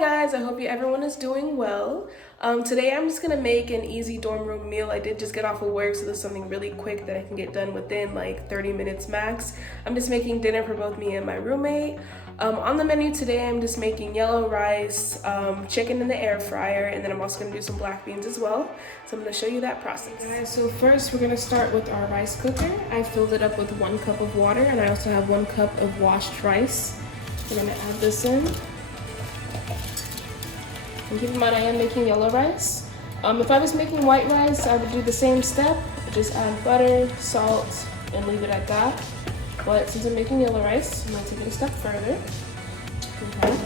guys, I hope everyone is doing well. Today I'm just gonna make an easy dorm room meal. I did just get off of work, so this is something really quick that I can get done within like 30 minutes max. I'm just making dinner for both me and my roommate. On the menu today, I'm just making yellow rice, chicken in the air fryer, and then I'm also gonna do some black beans as well. So I'm gonna show you that process. Okay, guys, so first we're gonna start with our rice cooker. I filled it up with 1 cup of water, and I also have 1 cup of washed rice. We're gonna add this in. And keep in mind, I am making yellow rice. If I was making white rice, I would do the same step. Just add butter, salt, and leave it at that. But since I'm making yellow rice, I'm gonna take it a step further. Okay.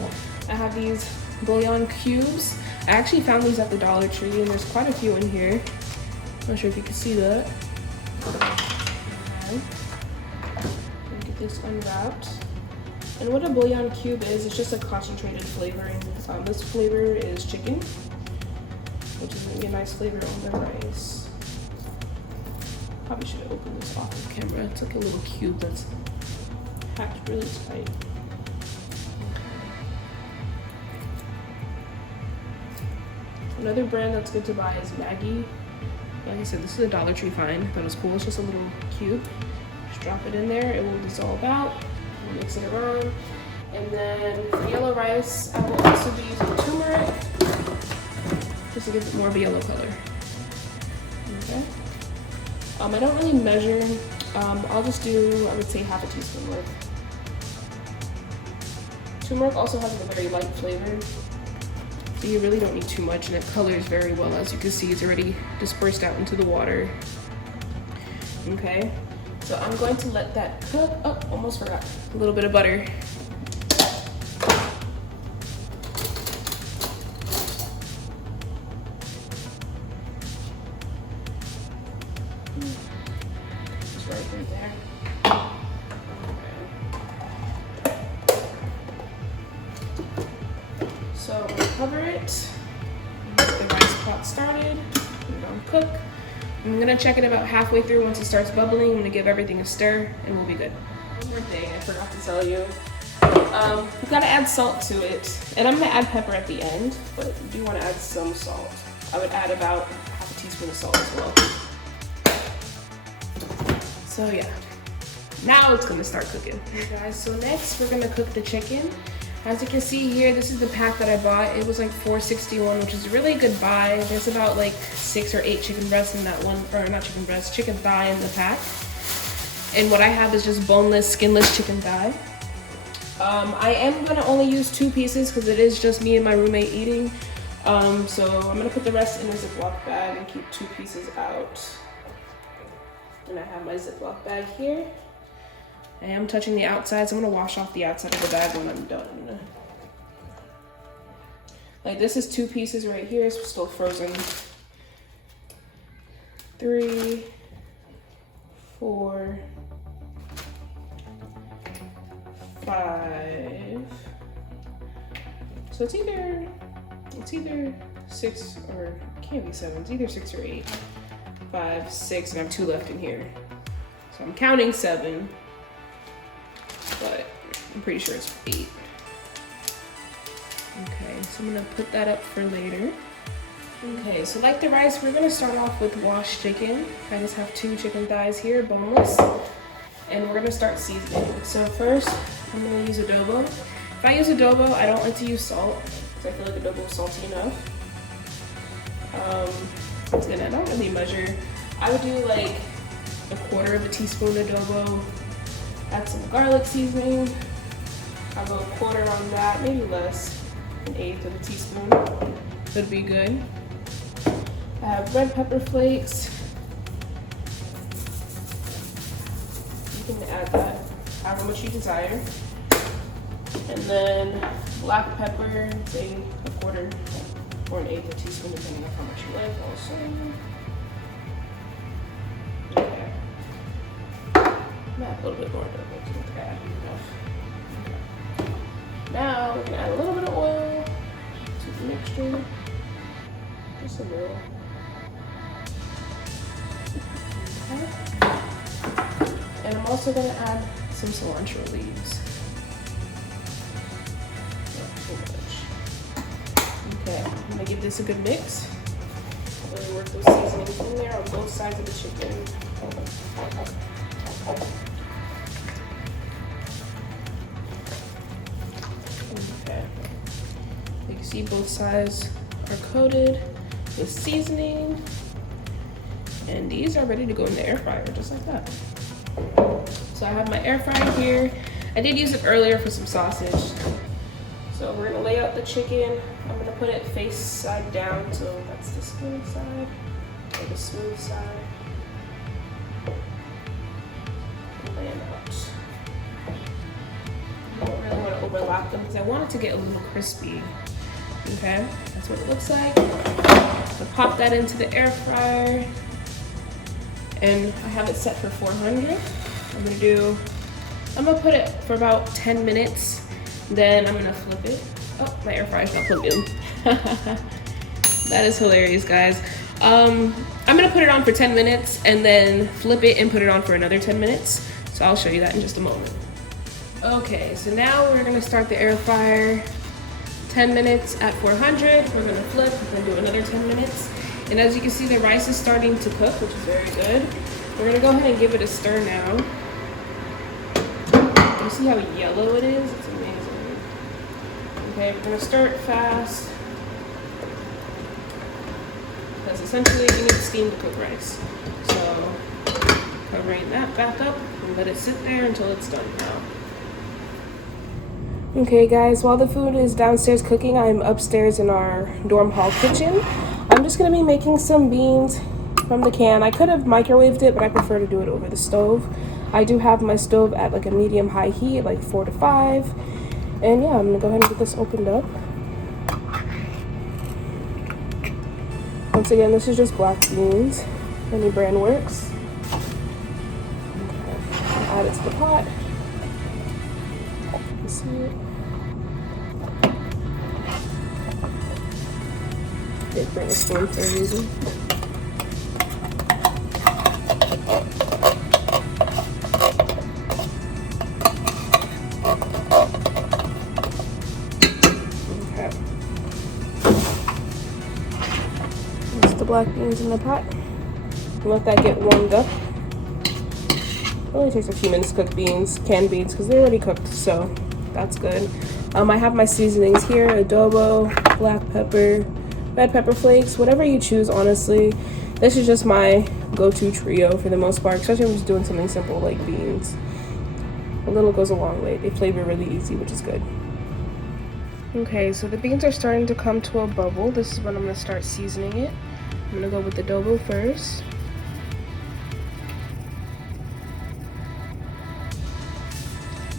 I have these bouillon cubes. I actually found these at the Dollar Tree, and there's quite a few in here. I'm not sure if you can see that. Okay. Get this unwrapped. And what a bouillon cube is, it's just a concentrated flavoring. This flavor is chicken, which is gonna be a nice flavor on the rice. Probably should have opened this off the camera. It's like a little cube that's packed really tight. Another brand that's good to buy is Maggi. Like I said, this is a Dollar Tree find. That was cool. It's just a little cube. Just drop it in there. It will dissolve out. Mix it around. And then for yellow rice, I will also be using turmeric just to give it more of a yellow color. Okay. I don't really measure. I'll just do, I would say, half a teaspoon worth. Turmeric also has a very light flavor, so you really don't need too much, and it colors very well. As you can see, it's already dispersed out into the water. Okay. So I'm going to let that cook. Oh, almost forgot. A little bit of butter. Just right there. So I'm gonna cover it. Get the rice pot started. Put it on cook. I'm gonna check it about halfway through. Once it starts bubbling, I'm gonna give everything a stir and we'll be good. One more thing I forgot to tell you. You gotta add salt to it. And I'm gonna add pepper at the end, but you do wanna add some salt. I would add about half a teaspoon of salt as well. So yeah, now it's gonna start cooking. Okay guys, so next we're gonna cook the chicken. As you can see here, this is the pack that I bought. It was like $4.61, which is a really good buy. There's about like 6 or 8 chicken breasts in that one, or not chicken breasts, chicken thigh in the pack. And what I have is just boneless, skinless chicken thigh. I am gonna only use 2 pieces because it is just me and my roommate eating. So I'm gonna put the rest in a Ziploc bag and keep 2 pieces out. And I have my Ziploc bag here. I am touching the outside, so I'm gonna wash off the outside of the bag when I'm done. Like this is 2 pieces right here, it's still frozen. 3, 4, 5. So it's either 6 or it can't be 7. It's either 6 or 8. 5, 6, and I have 2 left in here. So I'm counting 7. But I'm pretty sure it's 8. Okay, so I'm gonna put that up for later. Okay, so like the rice, we're gonna start off with washed chicken. I just have 2 chicken thighs here, boneless. And we're gonna start seasoning. So first, I'm gonna use adobo. If I use adobo, I don't like to use salt, because I feel like adobo is salty enough. Once again, I don't really measure. I would do like 1/4 teaspoon adobo. Add some garlic seasoning. I'll go 1/4 on that, maybe less, 1/8 of a teaspoon. Would be good. I have red pepper flakes. You can add that however much you desire. And then black pepper, say 1/4 or 1/8 a teaspoon, depending on how much you like also. Okay. Add a little bit more adobo to the add enough. Okay. Now we're gonna add a little bit of oil to the mixture. Just a little. Okay. And I'm also gonna add some cilantro leaves. Not too much. Okay, I'm gonna give this a good mix. Really work those seasonings in there on both sides of the chicken. Okay. You can see both sides are coated with seasoning. And these are ready to go in the air fryer, just like that. So I have my air fryer here. I did use it earlier for some sausage. So we're gonna lay out the chicken. I'm gonna put it face side down, so that's the smooth side, or the smooth side. And lay them out. I don't really wanna overlap them because I want it to get a little crispy. Okay, that's what it looks like. I'll pop that into the air fryer. And I have it set for 400. I'm gonna put it for about 10 minutes. Then I'm gonna flip it. Oh, my air fryer's not plugged in. That is hilarious, guys. I'm gonna put it on for 10 minutes and then flip it and put it on for another 10 minutes. So I'll show you that in just a moment. Okay, so now we're gonna start the air fryer. 10 minutes at 400. We're gonna flip, we're gonna do another 10 minutes. And as you can see, the rice is starting to cook, which is very good. We're gonna go ahead and give it a stir now. You see how yellow it is? It's amazing. Okay, we're gonna stir it fast. Because essentially you need steam to cook rice. So, covering that back up and let it sit there until it's done now. Okay guys, while the food is downstairs cooking, I'm upstairs in our dorm hall kitchen. I'm just gonna be making some beans from the can. I could have microwaved it, but I prefer to do it over the stove. I do have my stove at like a medium-high heat, like 4 to 5. And yeah, I'm gonna go ahead and get this opened up. Once again, this is just black beans. Any brand works. Okay. Add it to the pot. You see it. Did bring a spoon for a reason. Okay. That's the black beans in the pot. Let that get warmed up. It only takes a few minutes to cook beans, canned beans, because they're already cooked, so that's good. I have my seasonings here: adobo, black pepper, red pepper flakes, whatever you choose, honestly. This is just my go-to trio for the most part, especially if I'm just doing something simple like beans. A little goes a long way. They flavor really easy, which is good. Okay, so the beans are starting to come to a bubble. This is when I'm gonna start seasoning it. I'm gonna go with the adobo first.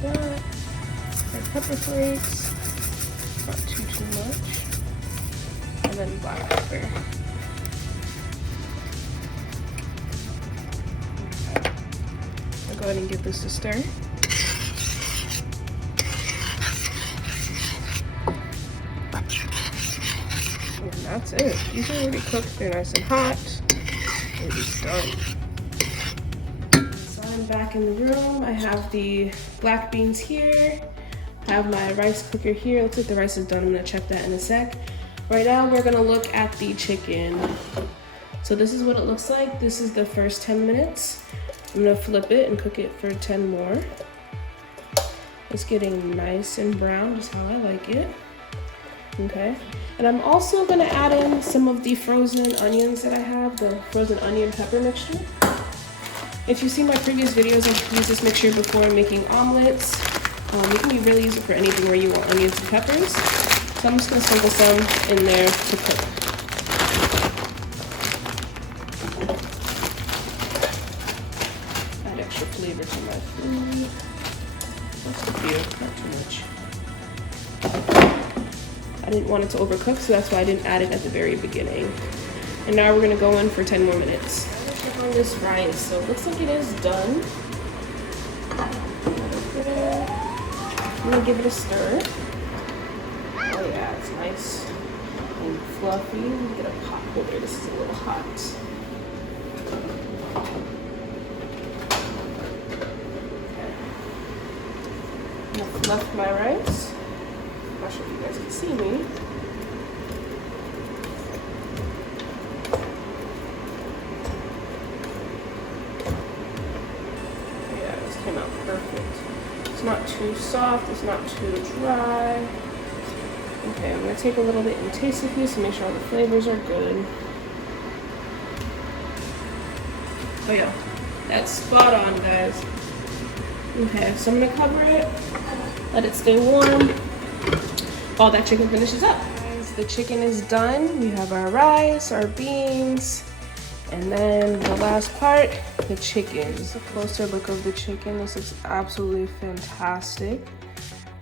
That. Red pepper flakes. Not too much. And then black pepper. I'll go ahead and give this a stir. And that's it. These are already cooked. They're nice and hot. They're just done. So I'm back in the room. I have the black beans here. I have my rice cooker here. Looks like the rice is done. I'm gonna check that in a sec. Right now, we're gonna look at the chicken. So this is what it looks like. This is the first 10 minutes. I'm gonna flip it and cook it for 10 more. It's getting nice and brown, just how I like it. Okay, and I'm also gonna add in some of the frozen onions that I have, the frozen onion pepper mixture. If you see my previous videos, I've used this mixture before making omelets. You can really use it for anything where you want onions and peppers. So I'm just gonna sprinkle some in there to cook. Add extra flavor to my food. Just a few, not too much. I didn't want it to overcook, so that's why I didn't add it at the very beginning. And now we're gonna go in for 10 more minutes. I'm gonna check on this rice. So it looks like it is done. I'm gonna give it a stir. Oh yeah, it's nice and fluffy. Let me get a pot holder. This is a little hot. Okay. I'm gonna fluff my rice. I'm not sure if you guys can see me. too soft, it's not too dry. Okay, I'm gonna take a little bit and taste a piece to make sure all the flavors are good. Oh yeah, that's spot on, guys. Okay, so I'm gonna cover it, let it stay warm while that chicken finishes up. Guys, the chicken is done. We have our rice, our beans, and then the last part, the chicken. Just a closer look of the chicken. This looks absolutely fantastic.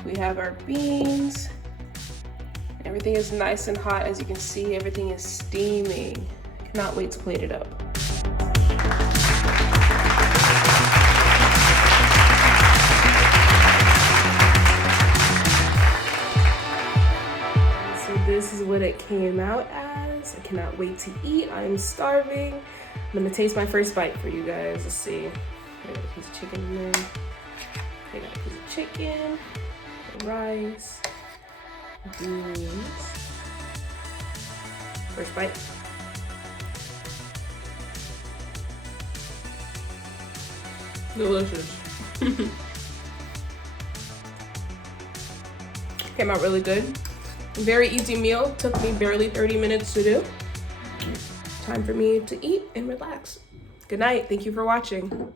We have our beans. Everything is nice and hot. As you can see, everything is steaming. Cannot wait to plate it up. So this is what it came out as. I cannot wait to eat. I'm starving. I'm gonna taste my first bite for you guys. Let's see. I got a piece of chicken in there. I got a piece of chicken, rice, beans. First bite. Delicious. Came out really good. Very easy meal. Took me barely 30 minutes to do. Time for me to eat and relax. Good night. Thank you for watching.